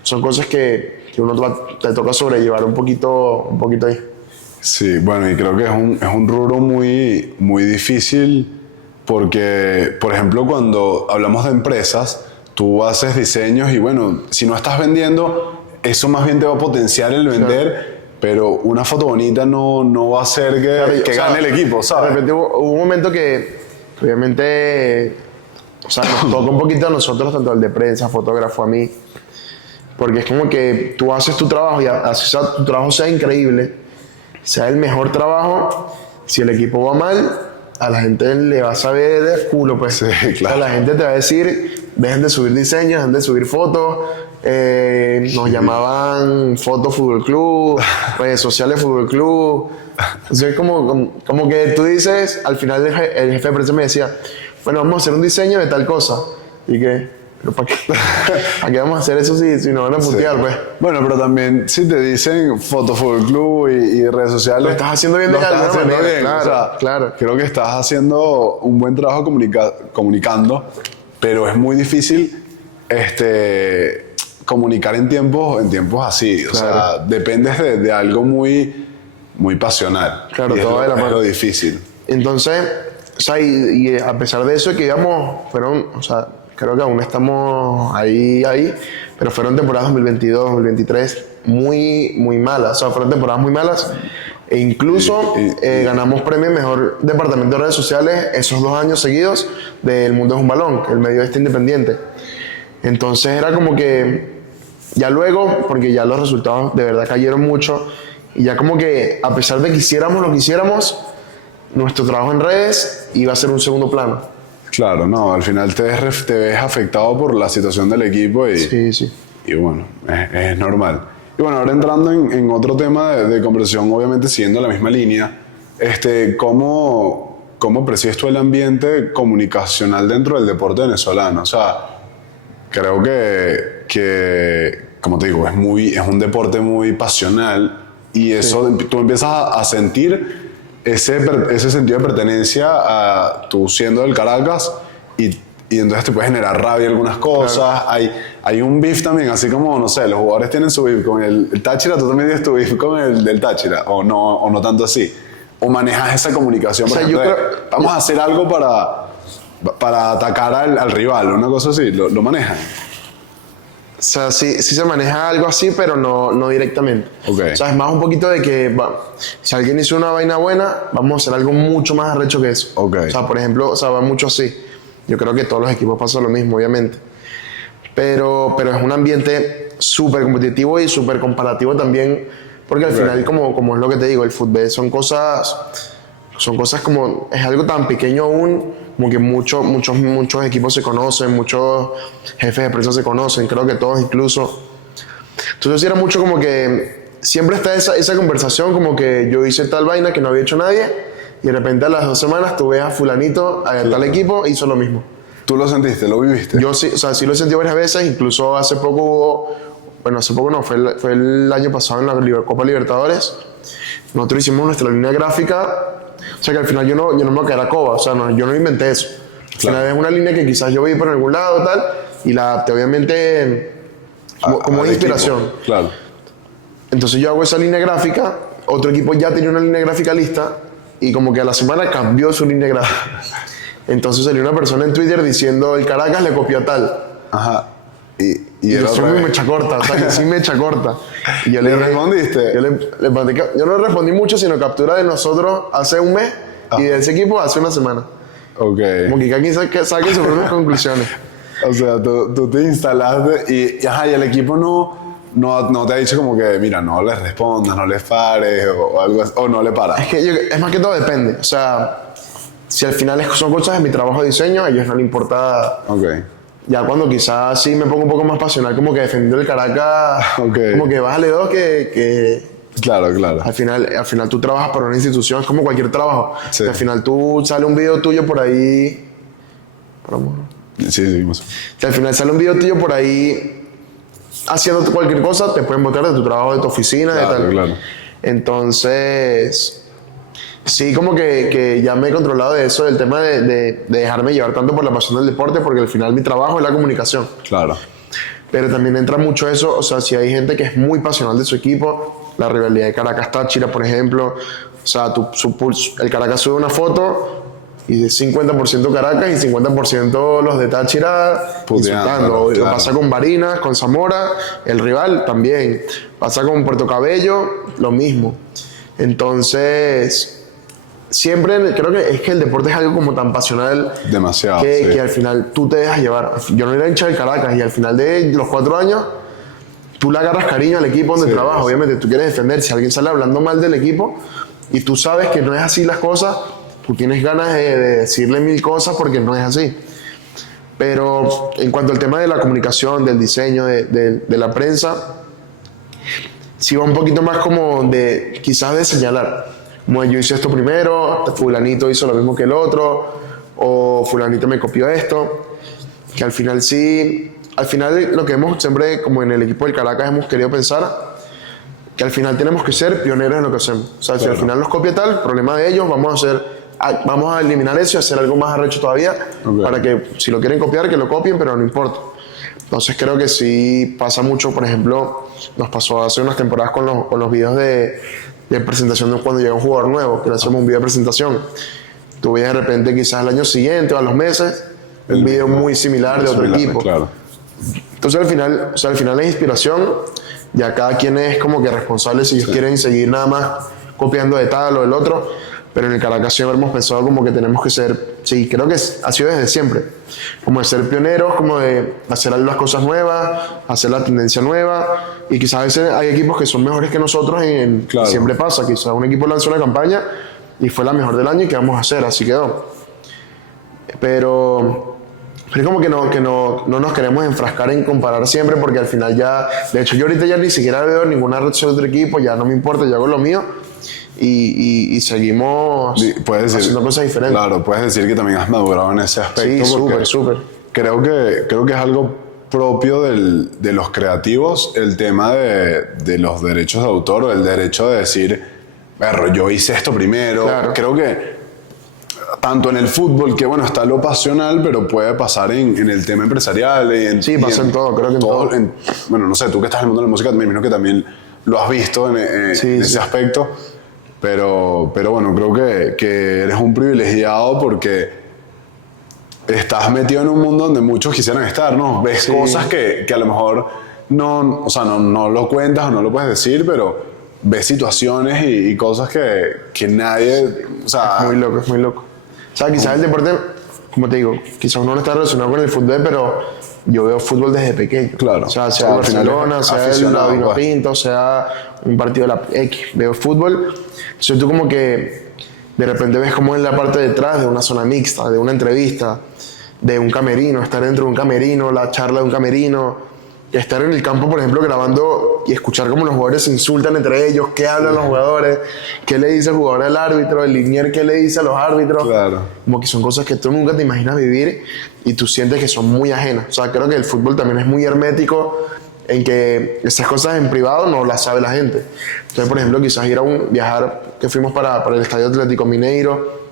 Son cosas que uno te toca sobrellevar un poquito ahí. Sí, bueno, y creo que es un rubro muy, muy difícil porque, por ejemplo, cuando hablamos de empresas, tú haces diseños y bueno, si no estás vendiendo, eso más bien te va a potenciar el vender. Claro. Pero una foto bonita no va a hacer que gane el equipo, ¿sabes? De repente hubo un momento que, obviamente, o sea, nos toca un poquito a nosotros, tanto al de prensa, fotógrafo, a mí, porque es como que tú haces tu trabajo y haces tu trabajo sea increíble, sea el mejor trabajo, si el equipo va mal, a la gente le va a saber de culo, pues. Sí, claro. O sea, la gente te va a decir, dejen de subir diseños, dejen de subir fotos. Nos llamaban Foto Fútbol Club, redes sociales Fútbol club. Entonces, como que tú dices, al final el jefe de prensa me decía, bueno, vamos a hacer un diseño de tal cosa. Y que, ¿pero para qué? ¿Para qué vamos a hacer eso si nos van a putear, pues? Bueno, pero también si te dicen Foto Fútbol Club y redes sociales, Lo estás haciendo bien de lo estás alguna haciendo manera, bien. claro, O sea, claro. creo que estás haciendo un buen trabajo comunicando, pero es muy difícil comunicar en tiempos así. O sea, dependes de algo muy, muy pasional. Claro, y todo de la es mano. lo difícil. Entonces, o sea, y a pesar de eso que íbamos, o sea, creo que aún estamos ahí, pero fueron temporadas 2022, 2023 muy, muy malas. O sea, fueron temporadas muy malas. E incluso ganamos premio Mejor Departamento de Redes Sociales esos 2 años seguidos del Mundo es un Balón, el medio independiente. Entonces era como que ya luego, porque ya los resultados de verdad cayeron mucho, y ya como que a pesar de que hiciéramos lo que hiciéramos, nuestro trabajo en redes iba a ser un segundo plano. Claro, no, al final te ves afectado por la situación del equipo Sí. y bueno, es normal. Y bueno, ahora entrando en otro tema de conversación, obviamente siguiendo la misma línea, ¿cómo percibes tú el ambiente comunicacional dentro del deporte venezolano? O sea, creo que como te digo, es un deporte muy pasional y eso tú empiezas a sentir ese sentido de pertenencia a tú siendo del Caracas y entonces te puede generar rabia algunas cosas. Claro. Hay un beef también, así como, no sé, los jugadores tienen su beef con el Táchira, tú también tienes tu beef con el del Táchira, o no tanto así. O manejas esa comunicación, por ejemplo, vamos a hacer algo para atacar al rival, una cosa así, ¿lo manejan? O sea, sí se maneja algo así, pero no directamente. Okay. O sea, es más un poquito de que si alguien hizo una vaina buena, vamos a hacer algo mucho más arrecho que eso. Okay. O sea, por ejemplo, va mucho así. Yo creo que todos los equipos pasan lo mismo, obviamente. Pero es un ambiente súper competitivo y súper comparativo también, porque al final, como es lo que te digo, el fútbol son cosas como, es algo tan pequeño aún, como que muchos equipos se conocen, muchos jefes de prensa se conocen, creo que todos incluso. Entonces era mucho como que siempre está esa conversación, como que yo hice tal vaina que no había hecho nadie, y de repente a las 2 semanas tú ves a fulanito, a tal equipo, hizo lo mismo. ¿Tú lo sentiste? ¿Lo viviste? Yo sí, o sea, sí lo he sentido varias veces, incluso hace poco no, fue el año pasado en la Copa Libertadores. Nosotros hicimos nuestra línea gráfica, o sea que al final yo no me voy a quedar a coba, o sea, yo no inventé eso. Al final es una línea que quizás yo vi por algún lado tal, y la adapté obviamente como inspiración. Equipo. Claro. Entonces yo hago esa línea gráfica, otro equipo ya tenía una línea gráfica lista, y como que a la semana cambió su línea gráfica. Entonces salió una persona en Twitter diciendo, el Caracas le copió a tal. Ajá. Y yo soy muy mecha corta, o sea, que sí mecha corta. Y yo ¿Le respondiste? Yo no respondí mucho, sino captura de nosotros hace un mes y de ese equipo hace una semana. Ok. Como que cada quien saque sus propias conclusiones. O sea, tú te instalaste y el equipo no te ha dicho como que, mira, no les respondas, no les pares o algo así, o no le paras. Es que es más que todo depende. O sea, si al final son cosas de mi trabajo de diseño, a ellos no les importa. Ok. Ya cuando quizás sí me pongo un poco más pasional, como que defendiendo el Caracas, como que bájale 2 que Claro. al final tú trabajas para una institución, es como cualquier trabajo. Sí. Al final tú sale un video tuyo por ahí. Sí, más. Si al final sale un video tuyo por ahí haciendo cualquier cosa, te pueden botar de tu trabajo, de tu oficina, de tal. Claro. Entonces, sí, como que ya me he controlado de eso, del tema de dejarme llevar tanto por la pasión del deporte, porque al final mi trabajo es la comunicación. Claro. Pero también entra mucho eso, o sea, si hay gente que es muy pasional de su equipo, la rivalidad de Caracas-Táchira, por ejemplo, o sea, el Caracas sube una foto y de 50% Caracas y 50% los de Táchira insultando. Claro. Pasa con Barinas, con Zamora, el rival también. Pasa con Puerto Cabello, lo mismo. Entonces, siempre creo que es que el deporte es algo como tan pasional. Demasiado. Que al final tú te dejas llevar. Yo no era hincha del Caracas y al final de los 4 años tú le agarras cariño al equipo donde trabajas. Obviamente tú quieres defender. Si alguien sale hablando mal del equipo y tú sabes que no es así las cosas, tú tienes ganas de decirle 1000 cosas porque no es así. Pero en cuanto al tema de la comunicación, del diseño, de la prensa, sí va un poquito más como de, quizás de señalar. Como yo hice esto primero, fulanito hizo lo mismo que el otro, o fulanito me copió esto. Que al final sí, al final lo que hemos siempre, como en el equipo del Caracas, hemos querido pensar, que al final tenemos que ser pioneros en lo que hacemos. O sea, si al final nos copia tal, problema de ellos, vamos a eliminar eso y hacer algo más arrecho todavía, para que si lo quieren copiar, que lo copien, pero no importa. Entonces creo que sí pasa mucho. Por ejemplo, nos pasó hace unas temporadas con los videos de presentación de cuando llega un jugador nuevo, que le hacemos un video de presentación. Tú ves de repente quizás el año siguiente o a los meses un video muy similar de otro equipo. Claro. Entonces al final la inspiración, ya cada quien es como que responsable si ellos quieren seguir nada más copiando de tal o del otro, pero en el Caracas siempre hemos pensado como que tenemos que ser, sí, creo que ha sido desde siempre, como de ser pioneros, como de hacer las cosas nuevas, hacer la tendencia nueva, y quizás a veces hay equipos que son mejores que nosotros, Claro. siempre pasa, quizás un equipo lanzó una campaña y fue la mejor del año y ¿qué vamos a hacer? Así quedó. Pero es como que no nos queremos enfrascar en comparar siempre, porque al final ya, de hecho yo ahorita ya ni siquiera veo ninguna red social de otro equipo, ya no me importa, yo hago lo mío y seguimos Puedes decir, haciendo cosas diferentes. Claro, puedes decir que también has madurado en ese aspecto. Sí, porque súper. Creo que es algo propio de los creativos, el tema de los derechos de autor, o el derecho de decir, perro, yo hice esto primero. Claro. Creo que tanto en el fútbol, que bueno, está lo pasional, pero puede pasar en el tema empresarial. Sí, pasa en todo, creo que en todo. Bueno, no sé, tú que estás en el mundo de la música, me imagino que también lo has visto en ese aspecto. Pero bueno, creo que eres un privilegiado porque estás metido en un mundo donde muchos quisieran estar, ¿no? Ves cosas que a lo mejor no, o sea, no lo cuentas o no lo puedes decir, pero ves situaciones y cosas que nadie, o sea... Es muy loco. O sea, quizás el deporte, como te digo, quizás uno no está relacionado con el fútbol, pero yo veo fútbol desde pequeño. Claro. O sea, sea el Barcelona, sea el Lavino Pinto, sea un partido de la X. Veo fútbol. Entonces tú como que de repente ves como en la parte de detrás de una zona mixta, de una entrevista, de un camerino, estar dentro de un camerino, la charla de un camerino, estar en el campo, por ejemplo, grabando y escuchar cómo los jugadores se insultan entre ellos, qué hablan los jugadores, qué le dice el jugador al árbitro, el linier qué le dice a los árbitros. Claro. Como que son cosas que tú nunca te imaginas vivir y tú sientes que son muy ajenas. O sea, creo que el fútbol también es muy hermético en que esas cosas en privado no las sabe la gente. Entonces, por ejemplo, quizás ir a viajar, que fuimos para el Estadio Atlético Mineiro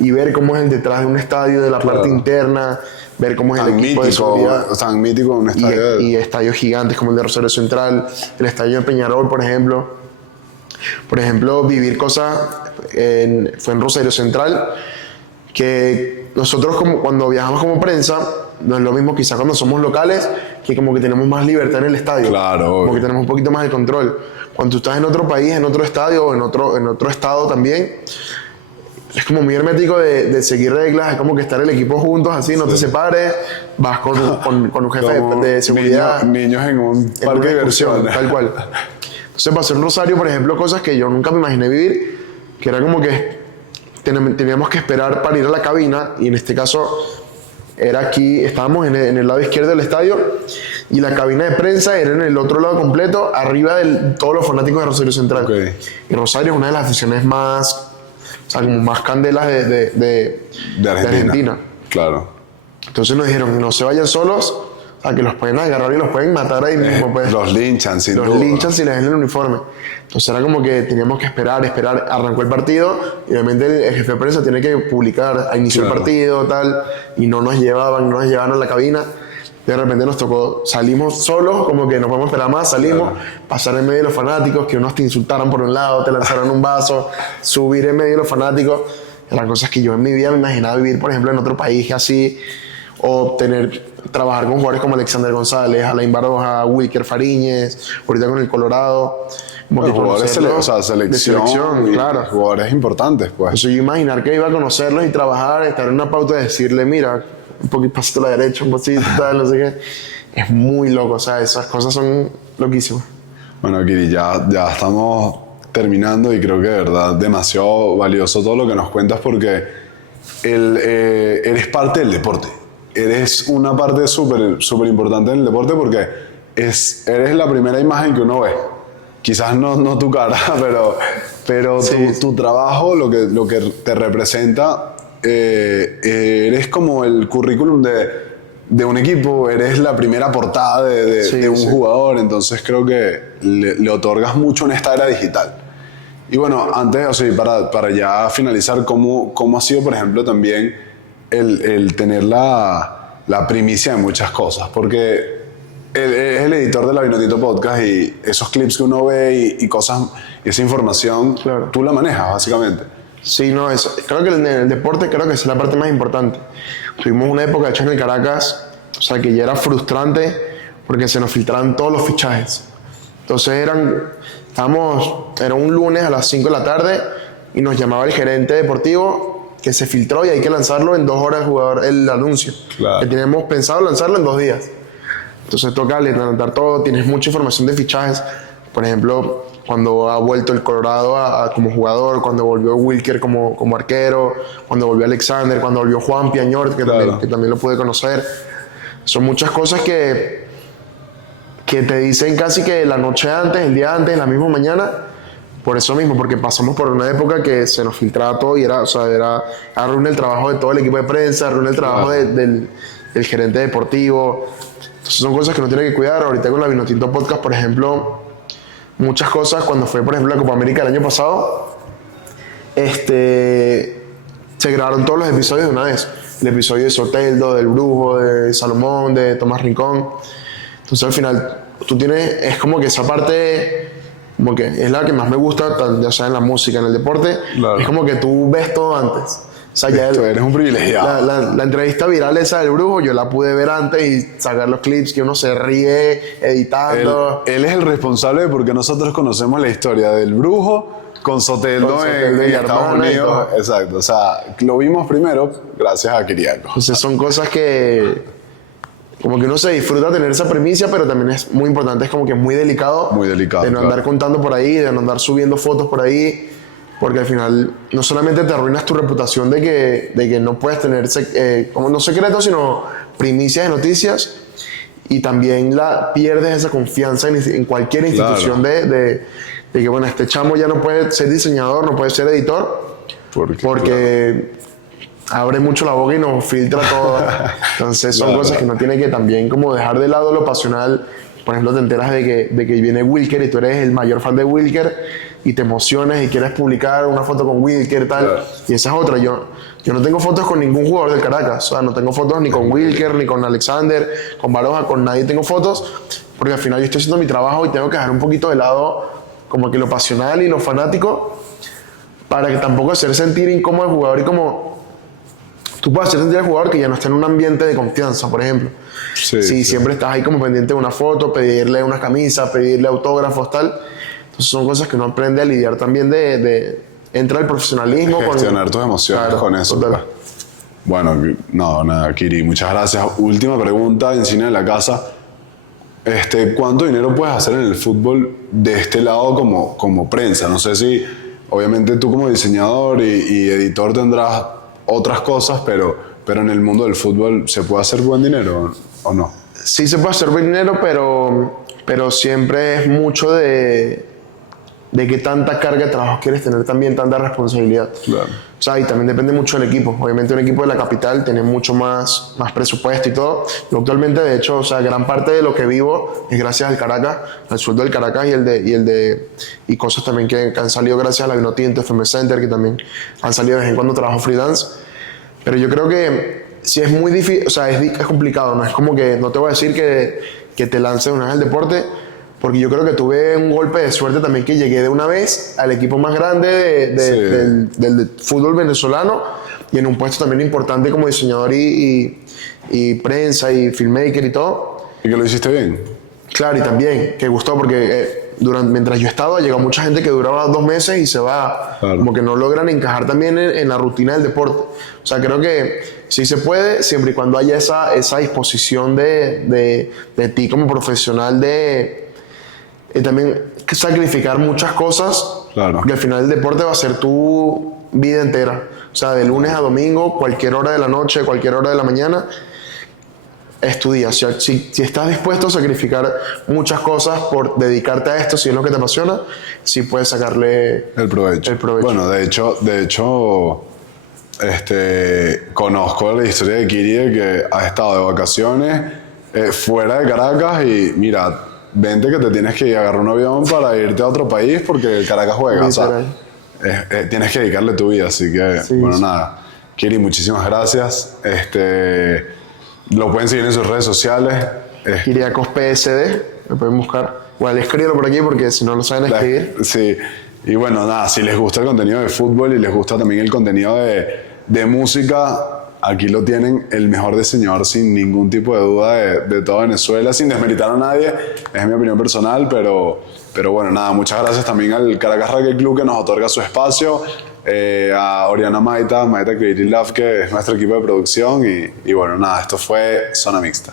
y ver cómo es el detrás de un estadio, de la parte interna, ver cómo es el equipo de seguridad. Tan mítico un estadio. Y estadios gigantes como el de Rosario Central, el estadio de Peñarol, por ejemplo. Por ejemplo, vivir cosas, fue en Rosario Central, que nosotros cuando viajamos como prensa, no es lo mismo quizás cuando somos locales, que como que tenemos más libertad en el estadio. Claro. Como que tenemos un poquito más de control. Cuando tú estás en otro país, en otro estadio o en otro estado también, es como muy hermético de seguir reglas, es como que estar el equipo juntos así, no te separes, vas con un jefe de seguridad. Niños en un parque de diversiones. Tal cual. Entonces, para hacer un Rosario, por ejemplo, cosas que yo nunca me imaginé vivir, que era como que teníamos que esperar para ir a la cabina, y en este caso era aquí, estábamos en el lado izquierdo del estadio, y la cabina de prensa era en el otro lado completo, arriba de todos los fanáticos de Rosario Central. Okay. Y Rosario es una de las aficiones más, o sea, como más candelas de Argentina. Claro. Entonces nos dijeron, no se vayan solos, o sea, que los pueden agarrar y los pueden matar ahí mismo. Pues. Los linchan, sin duda. Los linchan si les ven el uniforme. Entonces era como que teníamos que esperar. Arrancó el partido y obviamente el jefe de prensa tiene que publicar, a inicio el partido, tal, y no nos llevaban a la cabina. De repente nos tocó, salimos solos, como que no podemos esperar más, salimos, pasar en medio de los fanáticos, que unos te insultaran por un lado, te lanzaran un vaso, subir en medio de los fanáticos. Eran cosas que yo en mi vida me imaginaba vivir, por ejemplo, en otro país así, o trabajar con jugadores como Alexander González, Alain Baroja, Wilker Fariñez, ahorita con el Colorado. Bueno, jugadores selección, claro. Jugadores importantes, pues. Entonces yo imaginar que iba a conocerlos y trabajar, estar en una pauta de decirle, mira, un poquito pasito a la derecha, un poquito tal, no sé qué. Es muy loco, o sea, esas cosas son loquísimas. Bueno, Kiri, ya estamos terminando y creo que de verdad demasiado valioso todo lo que nos cuentas, porque eres parte del deporte. eres una parte súper importante en el deporte porque eres la primera imagen que uno ve. Quizás no tu cara, pero Sí. tu trabajo, lo que te representa, eres como el currículum de un equipo, eres la primera portada Sí, de un sí. jugador, entonces creo que le otorgas mucho en esta era digital. Y bueno, antes, o sea, para ya finalizar, ¿cómo ha sido, por ejemplo, también el tener la primicia de muchas cosas? Porque él es el editor de la Vinotito Podcast y esos clips que uno ve y cosas, y esa información, Claro. tú la manejas, básicamente. Sí, no, creo que en el deporte creo que esa es la parte más importante. Tuvimos una época de hecho en el Caracas, o sea, que ya era frustrante porque se nos filtraban todos los fichajes. Entonces era un lunes a las 5 de la tarde y nos llamaba el gerente deportivo que se filtró y hay que lanzarlo en 2 horas el anuncio. Claro. Que teníamos pensado lanzarlo en 2 días. Entonces toca levantar todo, tienes mucha información de fichajes. Por ejemplo, cuando ha vuelto el Colorado como jugador, cuando volvió Wilker como arquero, cuando volvió Alexander, cuando volvió Juan Piañor, Claro. que también lo pude conocer. Son muchas cosas que te dicen casi que la noche antes, el día antes, la misma mañana. Por eso mismo, porque pasamos por una época que se nos filtraba todo y era reúne el trabajo de todo el equipo de prensa, reúne el trabajo Claro. del gerente deportivo. Entonces son cosas que uno tiene que cuidar. Ahorita con la Vinotinto Podcast, por ejemplo, muchas cosas, cuando fue, por ejemplo, la Copa América el año pasado, se grabaron todos los episodios de una vez. El episodio de Soteldo, del Brujo, de Salomón, de Tomás Rincón. Entonces al final es como que esa parte, como que es la que más me gusta, ya sea en la música, en el deporte, Claro. es como que tú ves todo antes. O sea, ya Tú eres un privilegiado. la entrevista viral esa del Brujo, yo la pude ver antes y sacar los clips que uno se ríe editando. Él es el responsable de por qué nosotros conocemos la historia del Brujo con Soteldo, Con Soteldo en y Estados Hermana y Unidos. todo. Exacto, o sea, lo vimos primero gracias a Kiriaco. Entonces son cosas que como que uno se disfruta tener esa primicia, pero también es muy importante, es como que muy delicado. Muy delicado, De no claro. andar contando por ahí, de no andar subiendo fotos por ahí, porque al final no solamente te arruinas tu reputación de que no puedes tener, como no secretos, sino primicias de noticias, y también pierdes esa confianza en cualquier institución de que, bueno, este chamo ya no puede ser diseñador, no puede ser editor, porque abre mucho la boca y nos filtra todo. Entonces son Claro. cosas que uno tiene que también como dejar de lado lo pasional. Por ejemplo, te enteras de que viene Wilker y tú eres el mayor fan de Wilker y te emocionas y quieres publicar una foto con Wilker tal. Claro. Y esa es otra. Yo no tengo fotos con ningún jugador del Caracas. O sea, no tengo fotos ni con Wilker, ni con Alexander, con Baroja, con nadie tengo fotos. Porque al final yo estoy haciendo mi trabajo y tengo que dejar un poquito de lado como que lo pasional y lo fanático para que tampoco hacer sentir incómodo al jugador y como tú puedes hacer sentir al jugador que ya no está en un ambiente de confianza, por ejemplo. Sí, si sí. siempre estás ahí como pendiente de una foto, pedirle una camisa, pedirle autógrafos, tal. Entonces son cosas que uno aprende a lidiar también entra el profesionalismo. Gestionar tus emociones Claro, con eso. total. pues. Bueno, no, nada, Kiri, muchas gracias. Última pregunta en Cine de la Casa. ¿Cuánto dinero puedes hacer en el fútbol de este lado como prensa? No sé si, obviamente tú como diseñador y editor tendrás otras cosas, pero en el mundo del fútbol, ¿se puede hacer buen dinero o no? Sí se puede hacer buen dinero, pero siempre es mucho de qué tanta carga de trabajo quieres tener también, tanta responsabilidad. Claro. O sea, y también depende mucho del equipo. Obviamente un equipo de la capital tiene mucho más presupuesto y todo. Yo actualmente, de hecho, o sea, gran parte de lo que vivo es gracias al Caracas, al sueldo del Caracas y cosas también que han salido gracias a la Vinotinto, FM Center, que también han salido de vez en cuando trabajo freelance. Pero yo creo que sí es muy difícil, o sea, es complicado, no es como que, no te voy a decir que te lances una vez al deporte, porque yo creo que tuve un golpe de suerte también que llegué de una vez al equipo más grande del fútbol venezolano y en un puesto también importante como diseñador y prensa y filmmaker y todo. ¿Y que lo hiciste bien? Claro, y también que gustó porque mientras yo estaba llegó mucha gente que duraba 2 meses y se va, Claro. como que no logran encajar también en la rutina del deporte. O sea, creo que sí se puede siempre y cuando haya esa disposición de ti como profesional de también sacrificar muchas cosas, Claro. porque al final el deporte va a ser tu vida entera. O sea, de lunes a domingo, cualquier hora de la noche, cualquier hora de la mañana. estudia. Si estás dispuesto a sacrificar muchas cosas por dedicarte a esto, si es lo que te apasiona, sí puedes sacarle El provecho. el provecho. Bueno, de hecho, conozco la historia de Kiri de que ha estado de vacaciones fuera de Caracas y mira, vente que te tienes que ir a agarrar un avión para irte a otro país porque Caracas juega. O sea, tienes que dedicarle tu vida, así que, Sí, bueno, sí. nada. Kiri, muchísimas gracias. Lo pueden seguir en sus redes sociales. Kiriakos PSD, lo pueden buscar. Igual escríbelo por aquí porque si no lo saben escribir. Sí, y bueno, nada, si les gusta el contenido de fútbol y les gusta también el contenido de música, aquí lo tienen, el mejor diseñador sin ningún tipo de duda de toda Venezuela, sin desmeritar a nadie, es mi opinión personal, pero bueno, nada, muchas gracias también al Caracas Rugby Club que nos otorga su espacio, a Oriana Maita Creative Lab, que es nuestro equipo de producción, y bueno, nada, esto fue Zona Mixta.